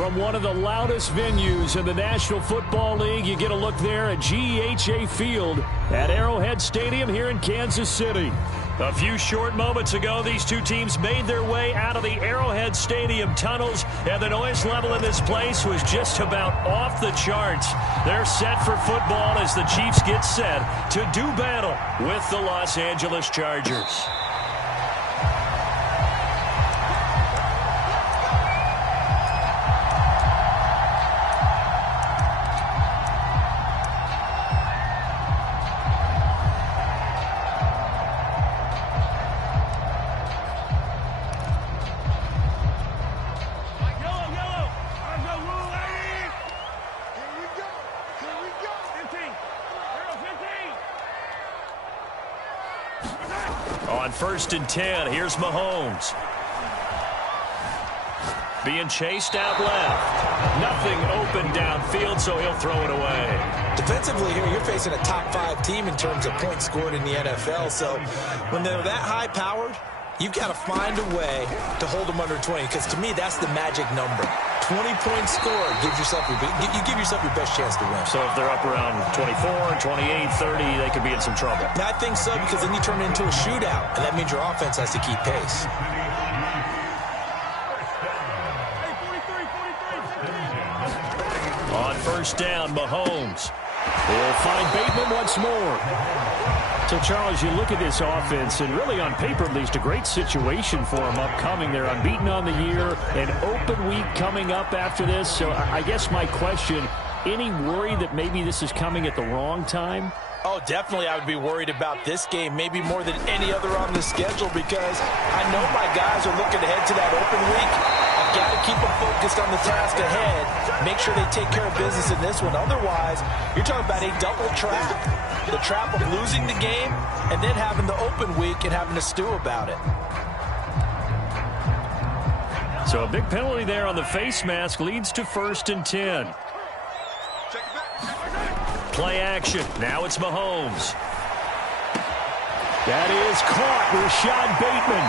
From one of the loudest venues in the National Football League, you get a look there at GEHA Field at Arrowhead Stadium here in Kansas City. A few short moments ago, these two teams made their way out of the Arrowhead Stadium tunnels, and the noise level in this place was just about off the charts. They're set for football as the Chiefs get set to do battle with the Los Angeles Chargers. On 1st and 10, here's Mahomes. Being chased out left. Nothing open downfield, so he'll throw it away. Defensively here, you're facing a top-5 team in terms of points scored in the NFL. So when they're that high-powered, you've got to find a way to hold them under 20, because to me, that's the magic number. 20 points scored gives yourself you give yourself your best chance to win. So if they're up around 24, 28, 30, they could be in some trouble. I think so, because then you turn it into a shootout, and that means your offense has to keep pace. On 1st down, Mahomes will find Bateman once more. So, Charles, you look at this offense, and really on paper, at least, a great situation for them upcoming. They're unbeaten on the year, an open week coming up after this. So I guess my question, any worry that maybe this is coming at the wrong time? Oh, definitely I would be worried about this game, maybe more than any other on the schedule, because I know my guys are looking ahead to that open week. I've got to keep them focused on the task ahead, make sure they take care of business in this one. Otherwise, you're talking about a double trap. The trap of losing the game and then having the open week and having to stew about it. So a big penalty there on the face mask leads to 1st and 10. Play action. Now it's Mahomes. That is caught. Rashad Bateman.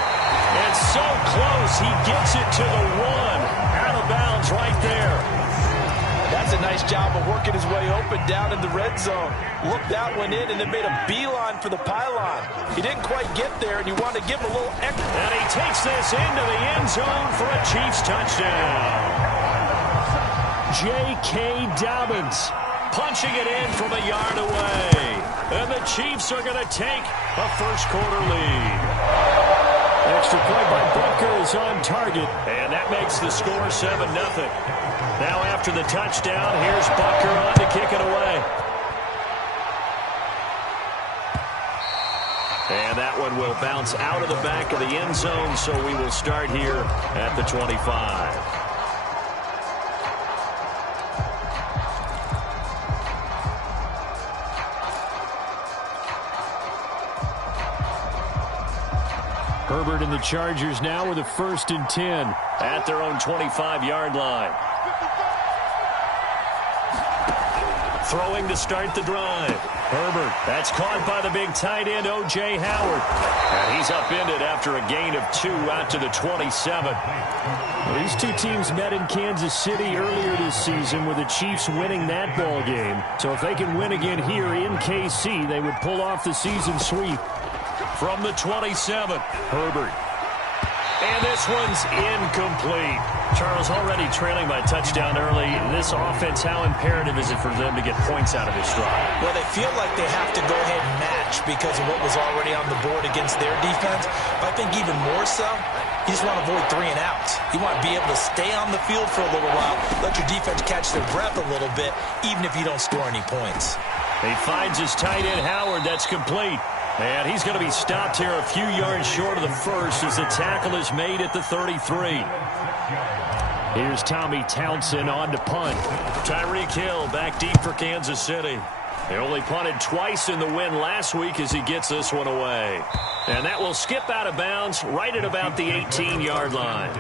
And so close. He gets it to the 1. Out of bounds right there. That's a nice job of working his way open down in the red zone. Looked out, went in, and then made a beeline for the pylon. He didn't quite get there, and you want to give him a little extra. And he takes this into the end zone for a Chiefs touchdown. J.K. Dobbins punching it in from a yard away. And the Chiefs are going to take a first-quarter lead. Extra point by Butker is on target, and that makes the score 7-0. Now after the touchdown, here's Butker on to kick it away. And that one will bounce out of the back of the end zone, so we will start here at the 25. Herbert and the Chargers now with a 1st and 10 at their own 25-yard line. Throwing to start the drive. Herbert, that's caught by the big tight end, O.J. Howard. And he's upended after a gain of 2 out to the 27. Well, these two teams met in Kansas City earlier this season with the Chiefs winning that ball game. So if they can win again here in KC, they would pull off the season sweep. From the 27, Herbert. And this one's incomplete. Charles already trailing by touchdown early. This offense, how imperative is it for them to get points out of this drive? Well, they feel like they have to go ahead and match because of what was already on the board against their defense. But I think even more so, you just want to avoid 3 and outs. You want to be able to stay on the field for a little while, let your defense catch their breath a little bit, even if you don't score any points. He finds his tight end, Howard. That's complete. And he's going to be stopped here a few yards short of the first as the tackle is made at the 33. Here's Tommy Townsend on to punt. Tyreek Hill back deep for Kansas City. They only punted twice in the win last week as he gets this one away. And that will skip out of bounds right at about the 18-yard line.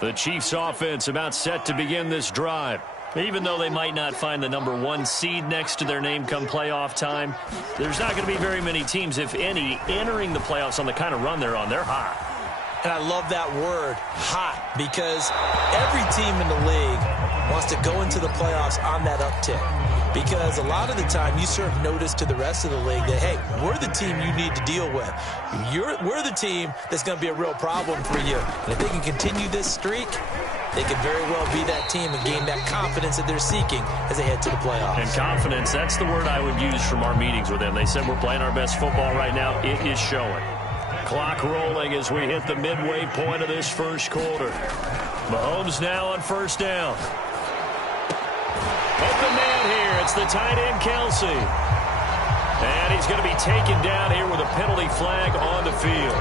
The Chiefs offense about set to begin this drive. Even though they might not find the #1 seed next to their name come playoff time, there's not going to be very many teams, if any, entering the playoffs on the kind of run they're on. They're hot. And I love that word, hot, because every team in the league wants to go into the playoffs on that uptick. Because a lot of the time you serve notice to the rest of the league that, hey, we're the team you need to deal with. We're the team that's going to be a real problem for you. And if they can continue this streak, they could very well be that team and gain that confidence that they're seeking as they head to the playoffs. And confidence, that's the word I would use from our meetings with them. They said we're playing our best football right now. It is showing. Clock rolling as we hit the midway point of this first quarter. Mahomes now on first down. Open man here. It's the tight end, Kelsey. And he's going to be taken down here with a penalty flag on the field.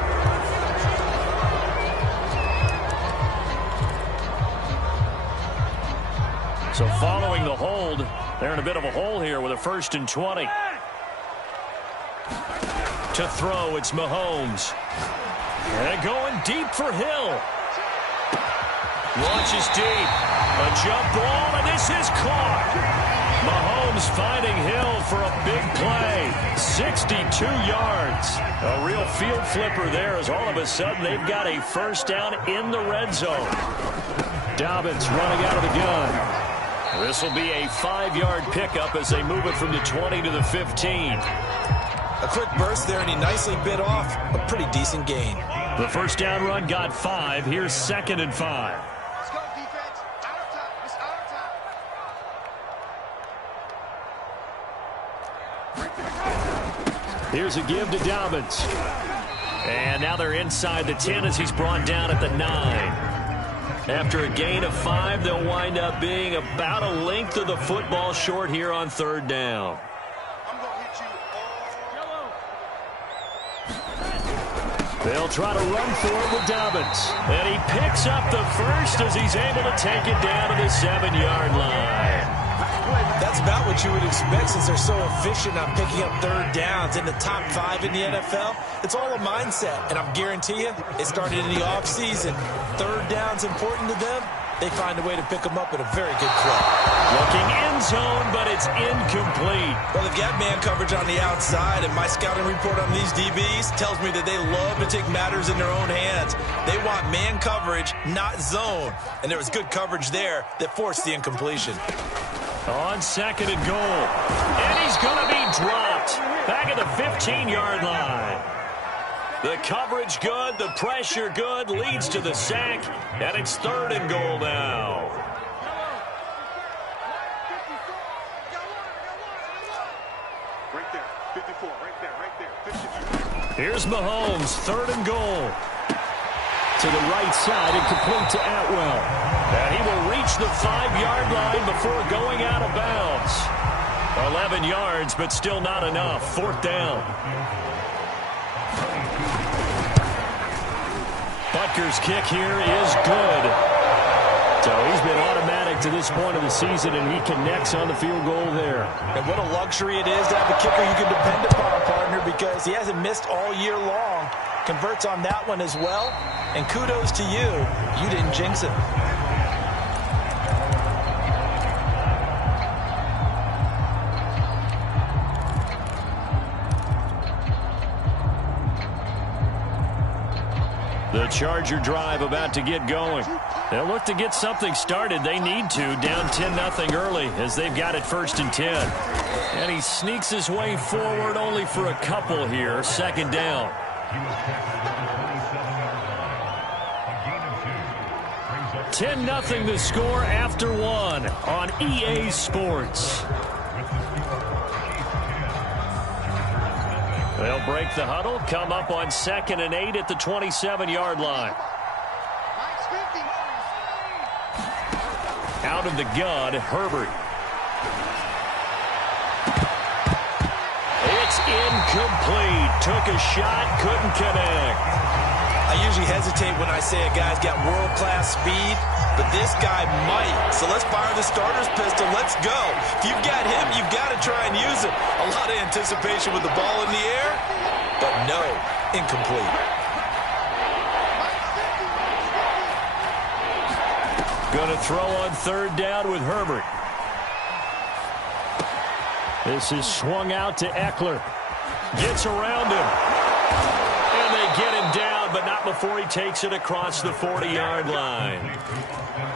So following the hold, they're in a bit of a hole here with a 1st and 20. To throw, it's Mahomes. And going deep for Hill. Launches deep. A jump ball, and this is caught. Mahomes finding Hill for a big play. 62 yards. A real field flipper there as all of a sudden they've got a first down in the red zone. Dobbins running out of the gun. This will be a 5-yard pickup as they move it from the 20 to the 15. A quick burst there, and he nicely bit off a pretty decent gain. The first down run got 5. Here's 2nd and 5. Let's go, defense. Out of time. It's out of time. Here's a give to Dobbins. And now they're inside the 10 as he's brought down at the 9. After a gain of 5, they'll wind up being about a length of the football short here on 3rd down. I'm going to hit you all. They'll try to run for it with Dobbins. And he picks up the first as he's able to take it down to the 7-yard line. That's about what you would expect since they're so efficient on picking up 3rd downs in the top 5 in the NFL. It's all a mindset, and I guarantee you, it started in the offseason. 3rd down's important to them. They find a way to pick them up at a very good clip. Looking end zone, but it's incomplete. Well, they've got man coverage on the outside, and my scouting report on these DBs tells me that they love to take matters in their own hands. They want man coverage, not zone. And there was good coverage there that forced the incompletion. On 2nd and goal. And he's going to be dropped. Back at the 15-yard line. The coverage good, the pressure good, leads to the sack, and it's 3rd and goal now. Right there. 54. Right there. 54. Here's Mahomes, 3rd and goal. To the right side and complete to Atwell. And he will reach the 5-yard line before going out of bounds. 11 yards, but still not enough. 4th down. Butker's kick here is good. So he's been automatic to this point of the season, and he connects on the field goal there. And what a luxury it is to have a kicker you can depend upon, partner, because he hasn't missed all year long. Converts on that one as well. And kudos to you. You didn't jinx it. The Charger drive about to get going. They'll look to get something started. They need to. Down 10-0 early as they've got it 1st and 10. And he sneaks his way forward only for a couple here. 2nd down. 10-0 the score after 1 on EA Sports. They'll break the huddle, come up on 2nd and 8 at the 27-yard line. Out of the gun, Herbert. It's incomplete. Took a shot, couldn't connect. I usually hesitate when I say a guy's got world-class speed, but this guy might. So let's fire the starter's pistol. Let's go. If you've got him, you've got to try and use it. A lot of anticipation with the ball in the air, but no, incomplete. Going to throw on 3rd down with Herbert. This is swung out to Eckler. Gets around him. And they get him down, but not before he takes it across the 40-yard line.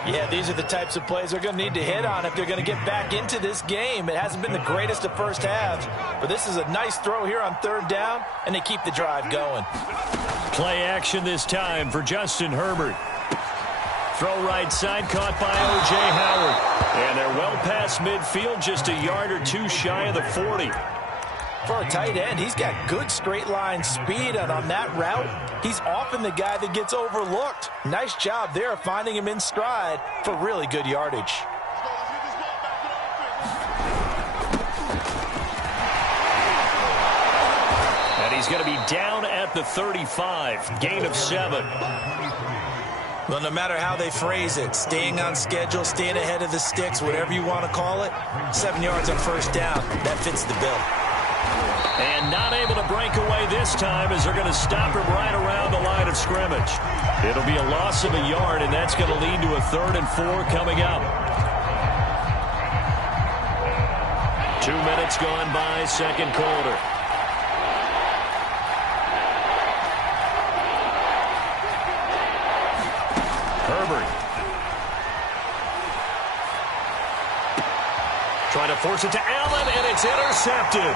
Yeah, these are the types of plays they're going to need to hit on if they're going to get back into this game. It hasn't been the greatest of first halves, but this is a nice throw here on third down, and they keep the drive going. Play action this time for Justin Herbert. Throw right side, caught by O.J. Howard. And they're well past midfield, just a yard or two shy of the 40. For a tight end, he's got good straight line speed, and on that route, he's often the guy that gets overlooked. Nice job there finding him in stride for really good yardage. And he's going to be down at the 35, gain of 7. Well, no matter how they phrase it, staying on schedule, staying ahead of the sticks, whatever you want to call it, 7 yards on first down, that fits the bill. And not able to break away this time as they're going to stop him right around the line of scrimmage. It'll be a loss of a yard, and that's going to lead to a 3rd and 4 coming up. 2 minutes gone by, second quarter. Herbert. Trying to force it to Allen, and it's intercepted.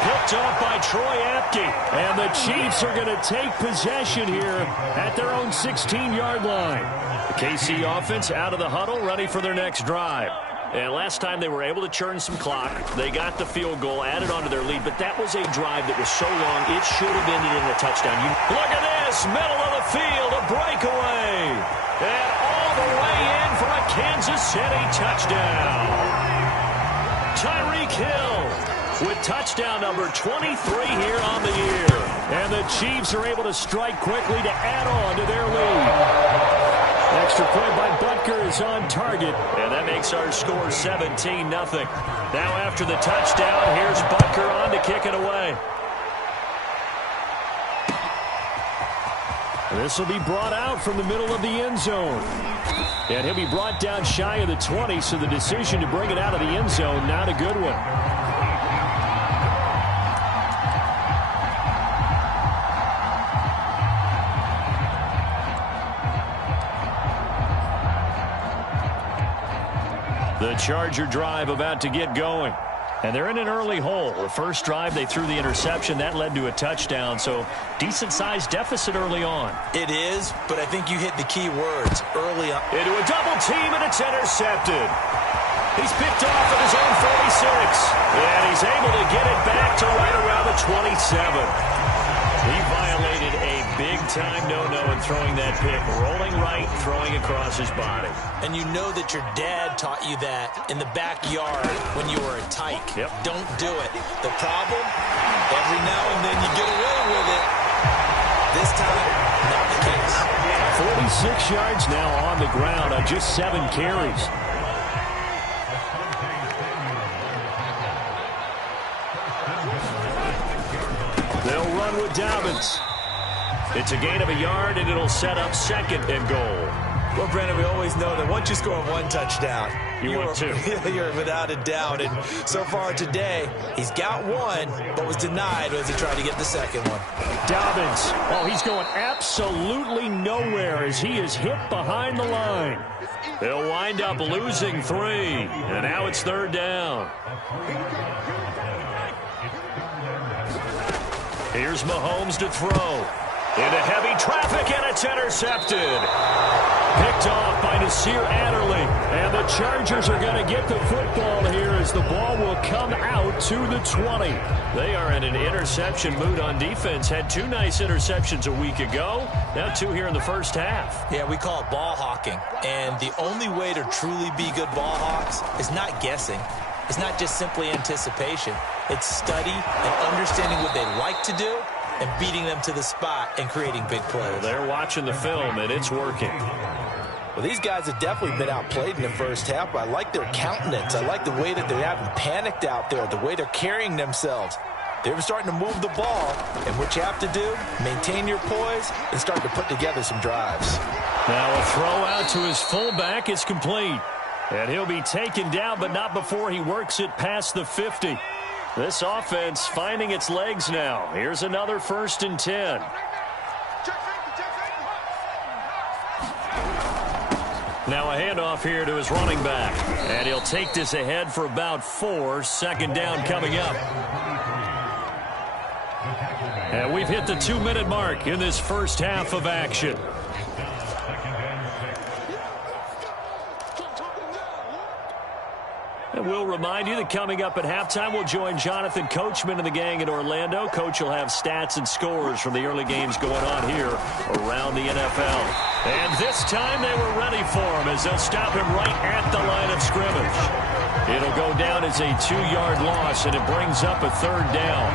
Picked off by Troy Apke. And the Chiefs are going to take possession here at their own 16-yard line. The KC offense out of the huddle, ready for their next drive. And last time they were able to churn some clock. They got the field goal, added on to their lead, but that was a drive that was so long, it should have ended in a touchdown. Look at this, middle of the field, a breakaway. And all the way in for a Kansas City touchdown. Tyreek Hill with touchdown number 23 here on the year. And the Chiefs are able to strike quickly to add on to their lead. Extra point by Butker is on target, and that makes our score 17-0. Now after the touchdown, here's Butker on to kick it away. This will be brought out from the middle of the end zone. And he'll be brought down shy of the 20, so the decision to bring it out of the end zone, not a good one. The Charger drive about to get going. And they're in an early hole. The first drive, they threw the interception. That led to a touchdown, so decent-sized deficit early on. It is, but I think you hit the key words early on. Into a double team, and it's intercepted. He's picked off at his own 46. And he's able to get it back to right around the 27. He violated a big-time no-no in throwing that pick. Rolling right, throwing across his body. And you know that your dad taught you that in the backyard when you were a tyke. Yep. Don't do it. The problem, every now and then you get away with it. This time, not the case. 46 yards now on the ground on just 7 carries. They'll run with Dobbins. It's a gain of a yard, and it'll set up 2nd and goal. Well, Brandon, we always know that once you score 1 touchdown, you want 2. You're without a doubt. And so far today, he's got 1, but was denied as he tried to get the 2nd one. Dobbins. Oh, he's going absolutely nowhere as he is hit behind the line. They'll wind up losing 3, and now it's 3rd down. Here's Mahomes to throw. Into heavy traffic, and it's intercepted. Picked off by Nasir Adderley. And the Chargers are going to get the football here as the ball will come out to the 20. They are in an interception mood on defense. Had 2 nice interceptions a week ago. Now 2 here in the first half. Yeah, we call it ball hawking. And the only way to truly be good ball hawks is not guessing. It's not just simply anticipation. It's study and understanding what they like to do and beating them to the spot and creating big plays. Well, they're watching the film, and it's working. Well, these guys have definitely been outplayed in the first half, but I like their countenance. I like the way that they haven't panicked out there, the way they're carrying themselves. They're starting to move the ball, and what you have to do, maintain your poise and start to put together some drives. Now a throw out to his fullback is complete. And he'll be taken down, but not before he works it past the 50. This offense finding its legs now. Here's another 1st and 10. Now a handoff here to his running back. And he'll take this ahead for about 4. 2nd down coming up. And we've hit the 2-minute mark in this first half of action. And we'll remind you that coming up at halftime, we'll join Jonathan Coachman and the gang in Orlando. Coach will have stats and scores from the early games going on here around the NFL. And this time they were ready for him as they'll stop him right at the line of scrimmage. It'll go down as a 2-yard loss, and it brings up a 3rd down.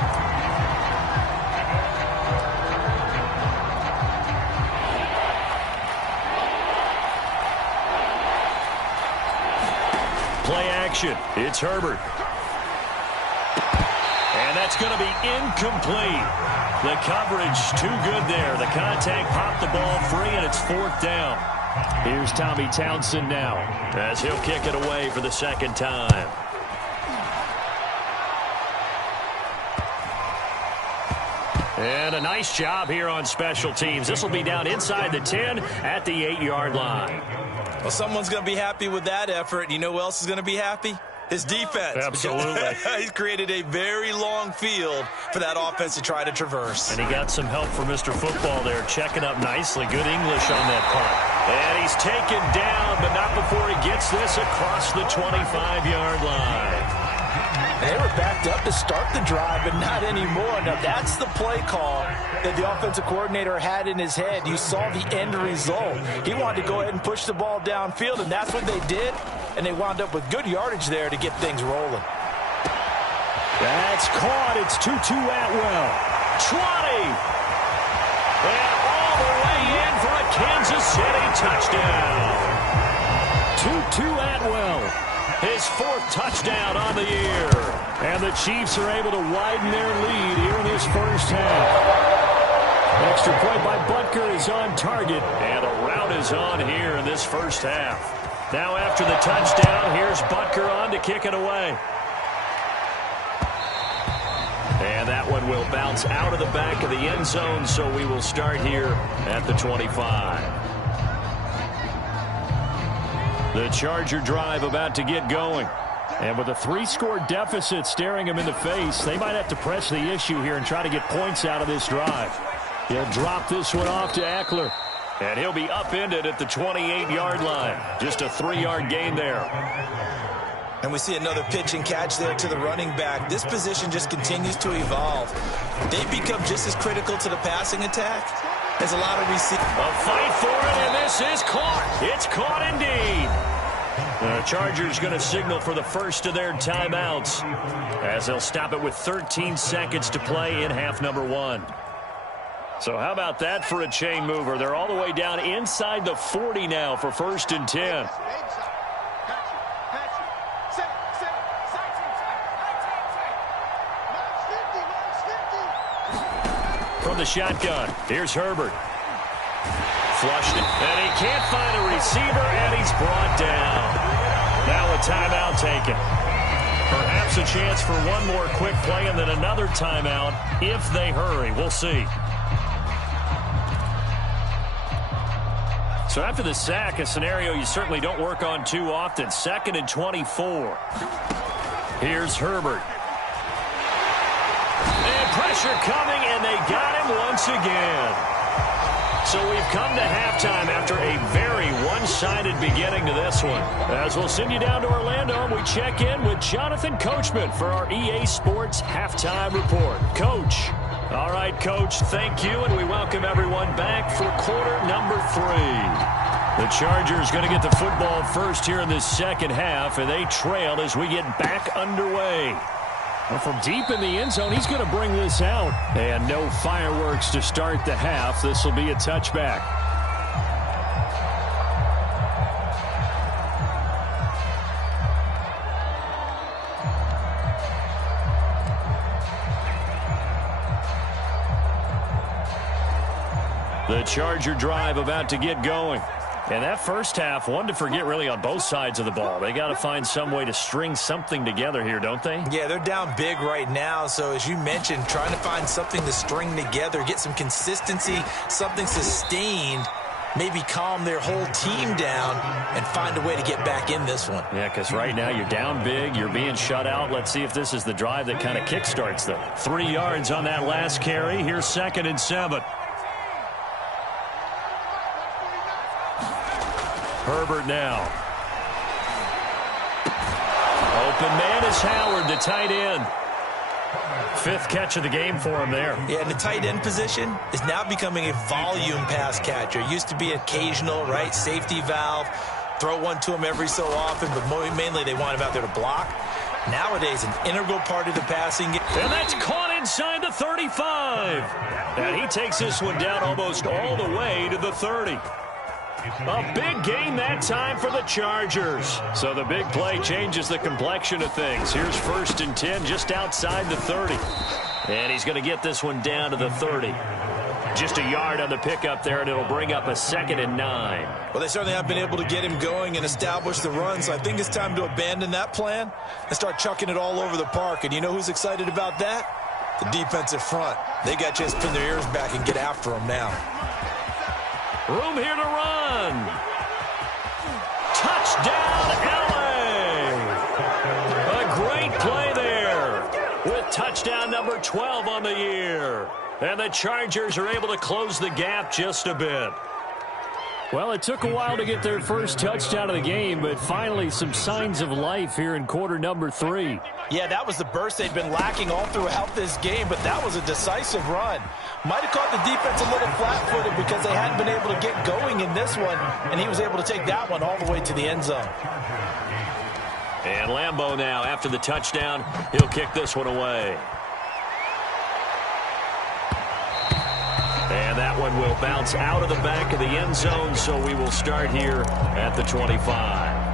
Play action. It's Herbert. And that's going to be incomplete. The coverage too good there. The contact popped the ball free, and it's 4th down. Here's Tommy Townsend now as he'll kick it away for the 2nd time. And a nice job here on special teams. This will be down inside the 10 at the 8-yard line. Well, someone's going to be happy with that effort. You know who else is going to be happy? His defense. Absolutely. He's created a very long field for that offense to try to traverse. And he got some help from Mr. Football there, checking up nicely. Good English on that punt. And he's taken down, but not before he gets this across the 25-yard line. They were backed up to start the drive, but not anymore. Now, that's the play call that the offensive coordinator had in his head. You saw the end result. He wanted to go ahead and push the ball downfield, and that's what they did. And they wound up with good yardage there to get things rolling. That's caught. It's Tutu Atwell. 20. And all the way in for a Kansas City touchdown. Tutu Atwell. His 4th touchdown on the year. And the Chiefs are able to widen their lead here in this first half. Extra point by Butker is on target. And a route is on here in this first half. Now after the touchdown, here's Butker on to kick it away. And that one will bounce out of the back of the end zone, so we will start here at the 25. The Charger drive about to get going. And with a 3-score deficit staring him in the face, they might have to press the issue here and try to get points out of this drive. He'll drop this one off to Eckler. And he'll be upended at the 28-yard line. Just a 3-yard gain there. And we see another pitch and catch there to the running back. This position just continues to evolve. They become just as critical to the passing attack as a lot of receivers. A fight for it, and this is caught. It's caught indeed. The Chargers going to signal for the first of their timeouts as they'll stop it with 13 seconds to play in half number 1. So how about that for a chain mover? They're all the way down inside the 40 now for 1st and 10. From the shotgun, here's Herbert. Flushed it, and he can't find a receiver, and he's brought down. Now a timeout taken. Perhaps a chance for one more quick play and then another timeout if they hurry. We'll see. So after the sack, a scenario you certainly don't work on too often. 2nd and 24. Here's Herbert. And pressure coming, and they got him once again. So we've come to halftime after a very one-sided beginning to this one. As we'll send you down to Orlando, and we check in with Jonathan Coachman for our EA Sports Halftime Report. Coach. All right, Coach, thank you, and we welcome everyone back for quarter number 3. The Chargers going to get the football first here in this second half, and they trail as we get back underway. Well, from deep in the end zone, he's going to bring this out. And no fireworks to start the half. This will be a touchback. The Charger drive about to get going. And that first half, one to forget really on both sides of the ball. They got to find some way to string something together here, don't they? Yeah, they're down big right now. So as you mentioned, trying to find something to string together, get some consistency, something sustained, maybe calm their whole team down and find a way to get back in this one. Yeah, because right now you're down big, you're being shut out. Let's see if this is the drive that kind of kickstarts them. 3 yards on that last carry. Here's 2nd and 7. Herbert now. Open man is Howard, the tight end. 5th catch of the game for him there. Yeah, and the tight end position is now becoming a volume pass catcher. It used to be occasional, right? Safety valve. Throw one to him every so often, but mainly they want him out there to block. Nowadays, an integral part of the passing game. And that's caught inside the 35. And he takes this one down almost all the way to the 30. A big gain that time for the Chargers. So the big play changes the complexion of things. Here's 1st and 10 just outside the 30. And he's going to get this one down to the 30. Just a yard on the pickup there, and it'll bring up a 2nd and 9. Well, they certainly have been able to get him going and establish the run, so I think it's time to abandon that plan and start chucking it all over the park. And you know who's excited about that? The defensive front. They got to just pin their ears back and get after him now. Room here to run. Touchdown, LA. A great play there with touchdown number 12 on the year. And the Chargers are able to close the gap just a bit. Well, it took a while to get their first touchdown of the game, but finally some signs of life here in quarter number 3. Yeah, that was the burst they'd been lacking all throughout this game, but that was a decisive run. Might have caught the defense a little flat-footed because they hadn't been able to get going in this one, and he was able to take that one all the way to the end zone. And Lambeau now, after the touchdown, he'll kick this one away. And that one will bounce out of the back of the end zone, so we will start here at the 25.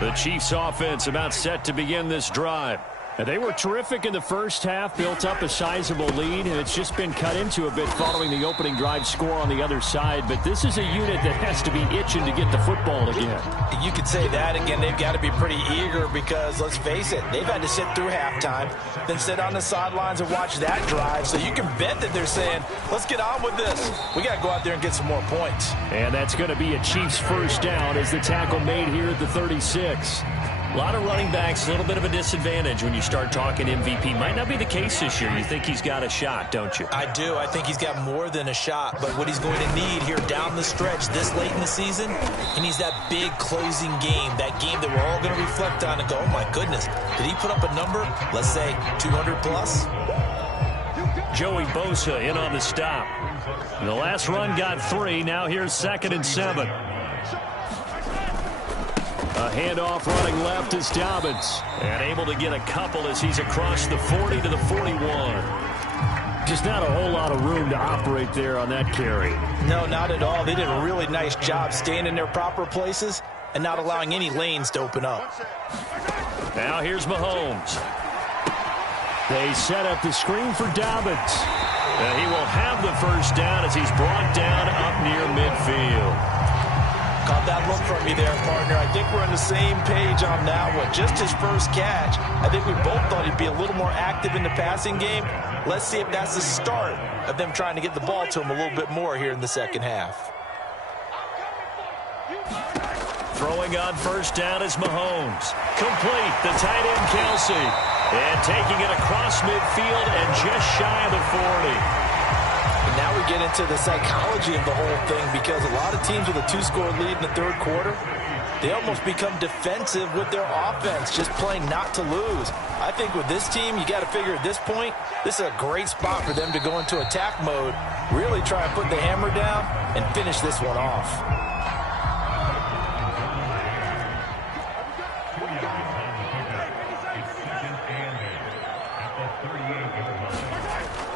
The Chiefs offense about set to begin this drive. And they were terrific in the first half, built up a sizable lead, and it's just been cut into a bit following the opening drive score on the other side. But this is a unit that has to be itching to get the football again. You could say that again. They've got to be pretty eager because, let's face it, they've had to sit through halftime, then sit on the sidelines and watch that drive. So you can bet that they're saying, let's get on with this. We got to go out there and get some more points. And that's going to be a Chiefs first down as the tackle made here at the 36. A lot of running backs, a little bit of a disadvantage when you start talking MVP. Might not be the case this year. You think he's got a shot, don't you? I do. I think he's got more than a shot. But what he's going to need here down the stretch this late in the season, he needs that big closing game, that game that we're all going to reflect on and go, oh, my goodness, did he put up a number, let's say, 200 plus? Joey Bosa in on the stop. The last run got 3. Now here's 2nd and 7. A handoff running left is Dobbins. And able to get a couple as he's across the 40 to the 41. Just not a whole lot of room to operate there on that carry. No, not at all. They did a really nice job staying in their proper places and not allowing any lanes to open up. Now here's Mahomes. They set up the screen for Dobbins. And he will have the first down as he's brought down up near midfield. Caught that look from you there, partner. I think we're on the same page on that one. Just his first catch. I think we both thought he'd be a little more active in the passing game. Let's see if that's the start of them trying to get the ball to him a little bit more here in the second half. Throwing on first down is Mahomes. Complete, the tight end Kelsey. And taking it across midfield and just shy of the 40. Now we get into the psychology of the whole thing because a lot of teams with a 2-score lead in the third quarter, they almost become defensive with their offense, just playing not to lose. I think with this team, you got to figure at this point, this is a great spot for them to go into attack mode, really try and put the hammer down and finish this one off.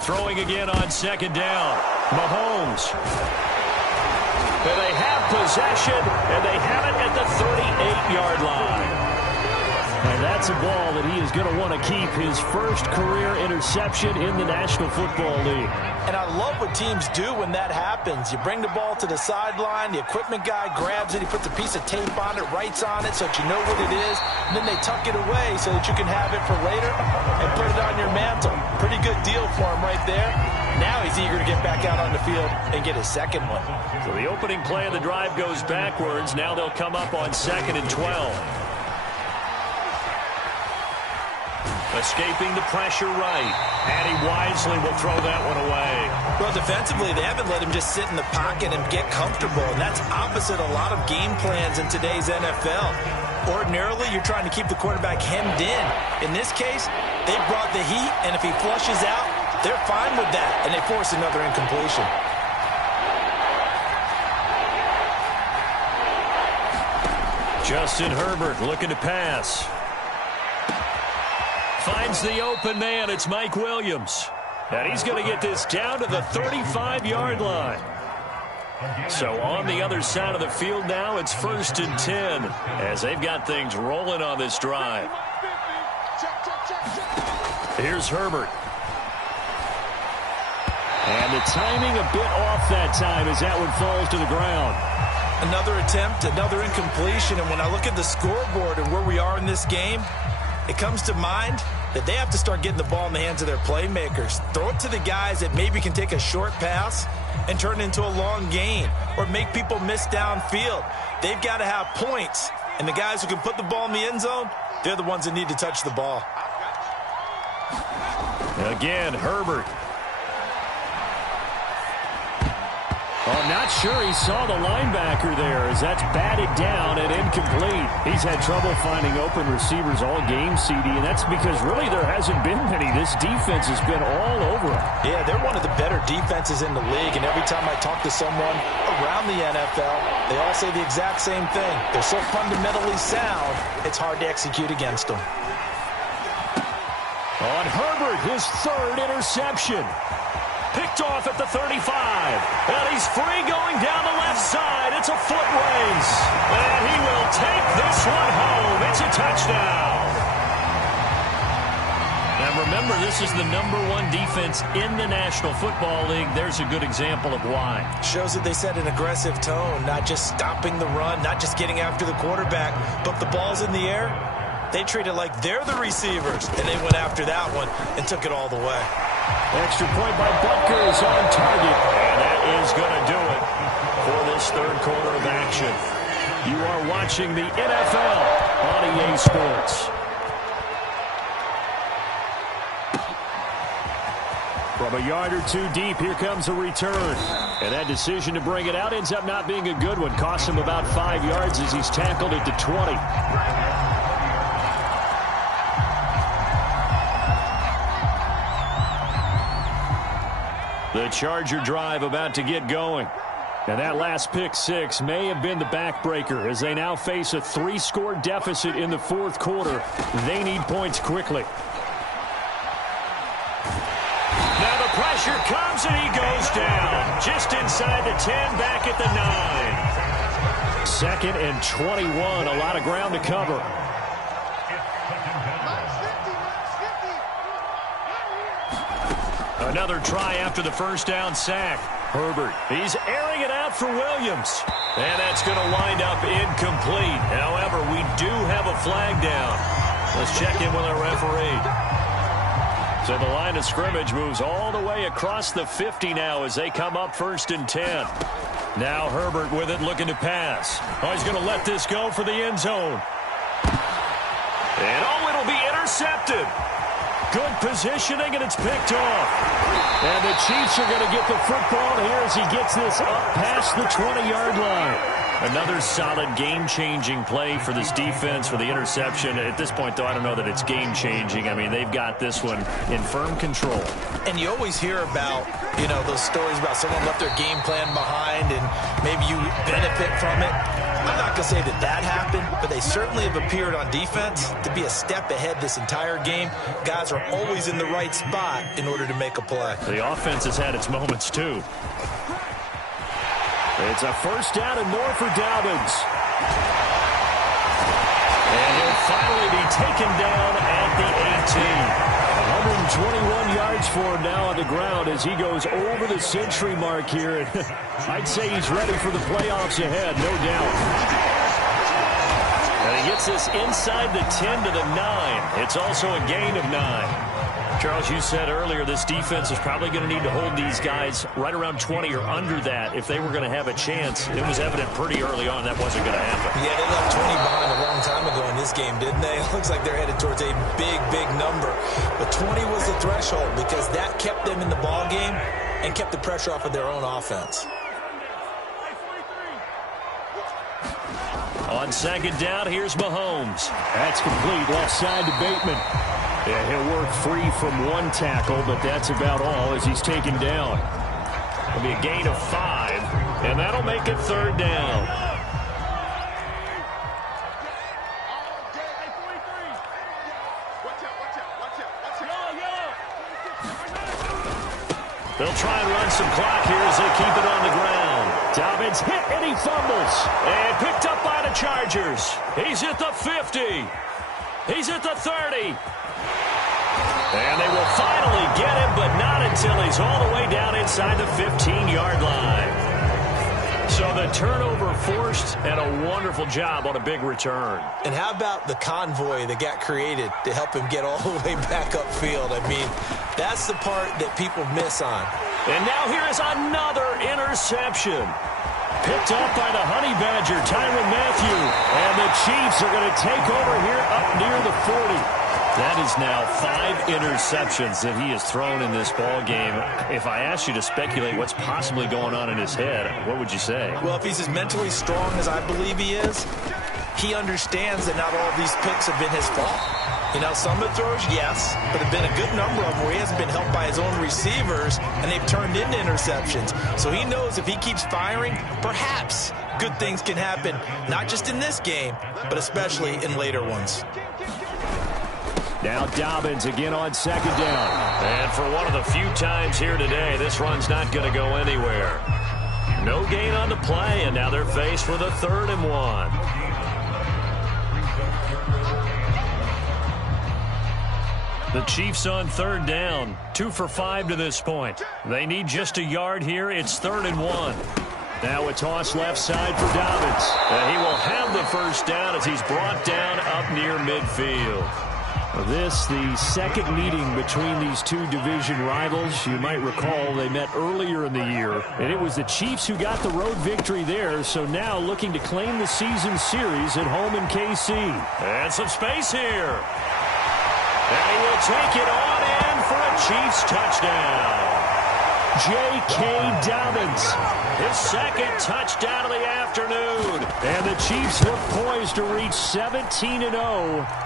Throwing again on second down. Mahomes. And they have possession, and they have it at the 38-yard line. And that's a ball that he is going to want to keep, his first career interception in the National Football League. And I love what teams do when that happens. You bring the ball to the sideline, the equipment guy grabs it, he puts a piece of tape on it, writes on it so that you know what it is, and then they tuck it away so that you can have it for later and put it on your mantle. Pretty good deal for him right there. Now he's eager to get back out on the field and get his second one. So the opening play of the drive goes backwards. Now they'll come up on 2nd and 12. Escaping the pressure right. And he wisely will throw that one away. Well, defensively, they haven't let him just sit in the pocket and get comfortable. And that's opposite a lot of game plans in today's NFL. Ordinarily, you're trying to keep the quarterback hemmed in. In this case, they brought the heat, and if he flushes out, they're fine with that, and they force another incompletion. Justin Herbert looking to pass. Finds the open man. It's Mike Williams. And he's going to get this down to the 35-yard line. So on the other side of the field now, it's 1st and 10 as they've got things rolling on this drive. Here's Herbert. And the timing a bit off that time as that one falls to the ground. Another attempt, another incompletion. And when I look at the scoreboard and where we are in this game, it comes to mind that they have to start getting the ball in the hands of their playmakers. Throw it to the guys that maybe can take a short pass and turn it into a long gain or make people miss downfield. They've got to have points. And the guys who can put the ball in the end zone, they're the ones that need to touch the ball. Again, Herbert. Oh, not sure he saw the linebacker there as that's batted down and incomplete. He's had trouble finding open receivers all game, CD, and that's because really there hasn't been many. This defense has been all over him. Yeah, they're one of the better defenses in the league, and every time I talk to someone around the NFL, they all say the exact same thing. They're so fundamentally sound, it's hard to execute against them. On Herbert, his 3rd interception. Picked off at the 35. And he's free going down the left side. It's a foot race. And he will take this one home. It's a touchdown. And remember, this is the #1 defense in the National Football League. There's a good example of why. Shows that they set an aggressive tone, not just stopping the run, not just getting after the quarterback, but if the ball's in the air, they treat it like they're the receivers. And they went after that one and took it all the way. Extra point by Butker is on target. And that is going to do it for this 3rd quarter of action. You are watching the NFL on EA Sports. From a yard or two deep, here comes a return. And that decision to bring it out ends up not being a good one. Costs him about 5 yards as he's tackled at the 20. The Charger drive about to get going. And that last pick 6 may have been the backbreaker as they now face a 3-score deficit in the 4th quarter. They need points quickly. Now the pressure comes and he goes down. Just inside the 10, back at the 9. 2nd and 21, a lot of ground to cover. Another try after the 1st down sack. Herbert, he's airing it out for Williams. And that's going to wind up incomplete. However, we do have a flag down. Let's check in with our referee. So the line of scrimmage moves all the way across the 50 now as they come up 1st and 10. Now Herbert with it, looking to pass. Oh, he's going to let this go for the end zone. And oh, it'll be intercepted. Good positioning, and it's picked off. And the Chiefs are going to get the football here as he gets this up past the 20-yard line. Another solid game-changing play for this defense for the interception. At this point, though, I don't know that it's game-changing. I mean, they've got this one in firm control. And you always hear about, you know, those stories about someone left their game plan behind and maybe you benefit from it. I'm not going to say that that happened, but they certainly have appeared on defense to be a step ahead this entire game. Guys are always in the right spot in order to make a play. The offense has had its moments, too. It's a 1st down and more for Dobbins. And he'll finally be taken down at the 18. 121 yards for him now on the ground as he goes over the century mark here. I'd say he's ready for the playoffs ahead, no doubt. And he gets this inside the 10 to the 9. It's also a gain of 9. Charles, you said earlier this defense is probably going to need to hold these guys right around 20 or under that if they were going to have a chance. It was evident pretty early on that wasn't going to happen. Yeah, they left 20 behind a long time ago in this game, didn't they? It looks like they're headed towards a big, big number. But 20 was the threshold because that kept them in the ball game and kept the pressure off of their own offense. On second down, here's Mahomes. That's complete. Left side to Bateman. Yeah, he'll work free from one tackle, but that's about all as he's taken down. It'll be a gain of 5, and that'll make it third down. They'll try and run some clock here as they keep it on the ground. Dobbins hit, and he fumbles. And picked up by the Chargers. He's at the 50. He's at the 30. And they will finally get him, but not until he's all the way down inside the 15-yard line. So the turnover forced, and a wonderful job on a big return. And how about the convoy that got created to help him get all the way back upfield? I mean, that's the part that people miss on. And now here is another interception. Picked up by the Honey Badger, Tyrann Mathieu. And the Chiefs are going to take over here up near the 40. That is now 5 interceptions that he has thrown in this ball game. If I asked you to speculate what's possibly going on in his head, what would you say? Well, if he's as mentally strong as I believe he is, he understands that not all of these picks have been his fault. You know, some of the throws, yes, but have been a good number of them where he hasn't been helped by his own receivers, and they've turned into interceptions. So he knows if he keeps firing, perhaps good things can happen, not just in this game, but especially in later ones. Now Dobbins again on second down. And for one of the few times here today, this run's not going to go anywhere. No gain on the play, and now they're faced with a 3rd and 1. The Chiefs on 3rd down, 2 for 5 to this point. They need just a yard here. It's 3rd and 1. Now a toss left side for Dobbins. And he will have the first down as he's brought down up near midfield. This, the second meeting between these two division rivals. You might recall they met earlier in the year, and it was the Chiefs who got the road victory there, so now looking to claim the season series at home in KC. And some space here. And he will take it on in for a Chiefs touchdown. J.K. Dobbins, his second touchdown of the afternoon. And the Chiefs look poised to reach 17-0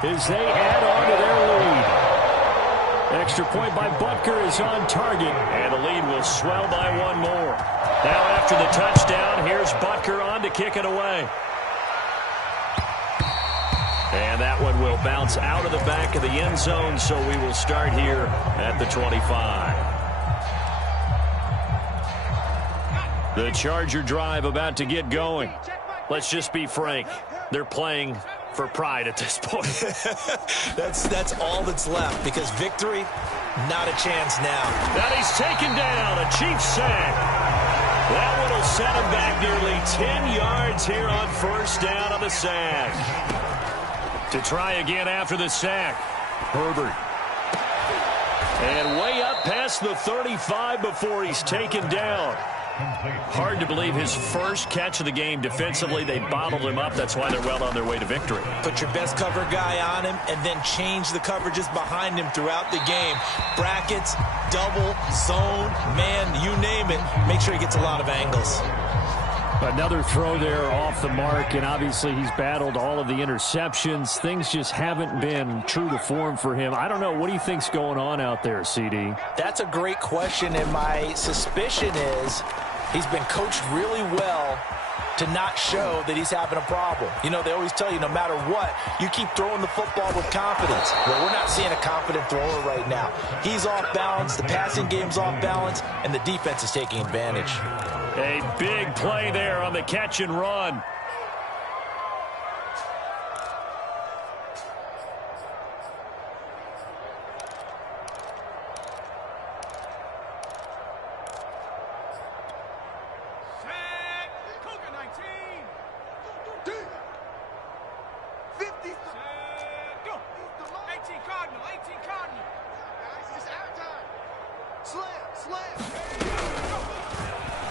as they add on to their lead. Extra point by Butker is on target, and the lead will swell by 1 more. Now after the touchdown, here's Butker on to kick it away. And that one will bounce out of the back of the end zone, so we will start here at the 25. The Charger drive about to get going. Let's just be frank. They're playing for pride at this point. That's all that's left, because victory, not a chance now. Now he's taken down, a Chiefs sack. That one will set him back nearly 10 yards here on first down on the sack. To try again after the sack, Herbert. And way up past the 35 before he's taken down. Hard to believe his first catch of the game defensively. They bottled him up. That's why they're well on their way to victory. Put your best cover guy on him and then change the coverages behind him throughout the game. Brackets, double, zone, man, you name it. Make sure he gets a lot of angles. Another throw there off the mark, and obviously he's battled all of the interceptions. Things just haven't been true to form for him. I don't know. What do you think's going on out there, CD? That's a great question, and my suspicion is he's been coached really well to not show that he's having a problem. You know, they always tell you no matter what, you keep throwing the football with confidence. Well, we're not seeing a confident thrower right now. He's off balance, the passing game's off balance, and the defense is taking advantage. A big play there on the catch and run.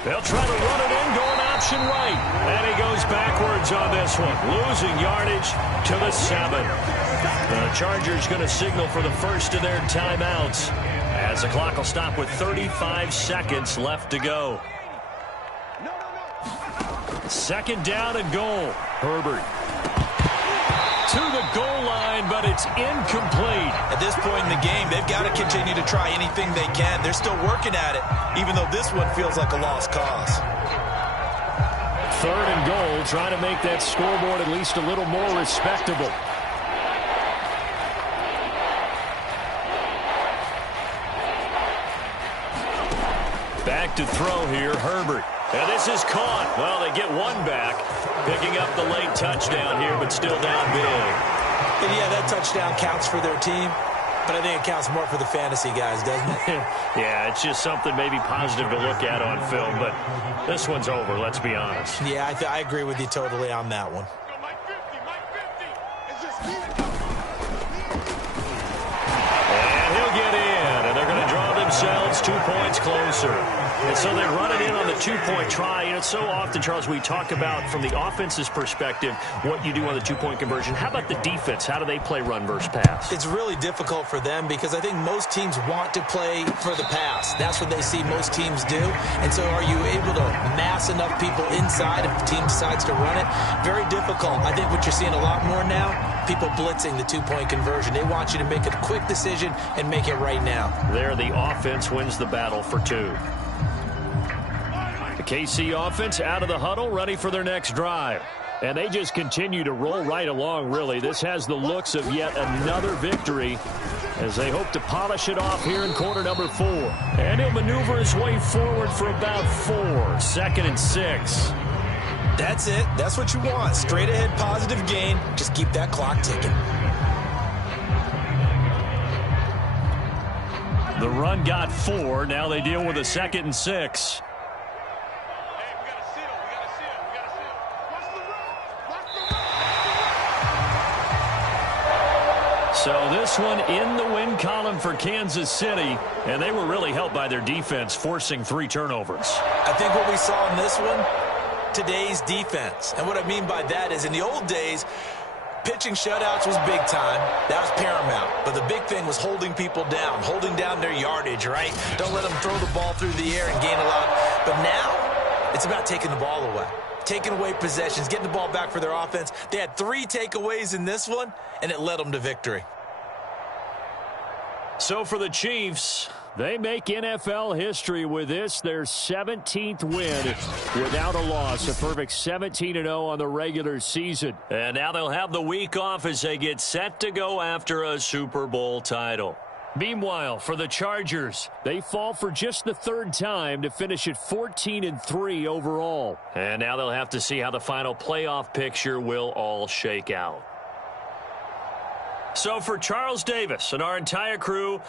They'll try to run it in, going option right. And he goes backwards on this one, losing yardage to the 7. The Chargers going to signal for the first of their timeouts as the clock will stop with 35 seconds left to go. Second down and goal. Herbert to the goal line, but it's incomplete. At this point in the game, they've got to continue to try anything they can. They're still working at it, even though this one feels like a lost cause. Third and goal, trying to make that scoreboard at least a little more respectable. Back to throw here, Herbert. And this is caught. Well, they get one back, picking up the late touchdown here, but still down big. And yeah, that touchdown counts for their team, but I think it counts more for the fantasy guys, doesn't it? Yeah, it's just something maybe positive to look at on film, but this one's over, let's be honest. Yeah, I agree with you totally on that one. And he'll get in, and they're going to draw themselves 2 points closer. And so they run it in on the two-point try. You know, so often, Charles, we talk about from the offense's perspective what you do on the two-point conversion. How about the defense? How do they play run versus pass? It's really difficult for them because I think most teams want to play for the pass. That's what they see most teams do. And so are you able to mass enough people inside if the team decides to run it? Very difficult. I think what you're seeing a lot more now, people blitzing the two-point conversion. They want you to make a quick decision and make it right now. There, the offense wins the battle for 2. KC offense out of the huddle, ready for their next drive. And they just continue to roll right along, really. This has the looks of yet another victory as they hope to polish it off here in quarter number 4. And he'll maneuver his way forward for about 4. Second and 6. That's it. That's what you want. Straight ahead positive gain. Just keep that clock ticking. The run got 4. Now they deal with a 2nd and 6. So this one in the win column for Kansas City, and they were really helped by their defense, forcing 3 turnovers. I think what we saw in this one, today's defense. And what I mean by that is in the old days, pitching shutouts was big time. That was paramount. But the big thing was holding people down, holding down their yardage, right? Don't let them throw the ball through the air and gain a lot. But now, it's about taking the ball away. Taking away possessions, getting the ball back for their offense. They had 3 takeaways in this one, and it led them to victory. So for the Chiefs, they make NFL history with this, their 17th win without a loss, a perfect 17-0 on the regular season. And now they'll have the week off as they get set to go after a Super Bowl title. Meanwhile, for the Chargers, they fall for just the 3rd time to finish at 14-3 overall. And now they'll have to see how the final playoff picture will all shake out. So for Charles Davis and our entire crew,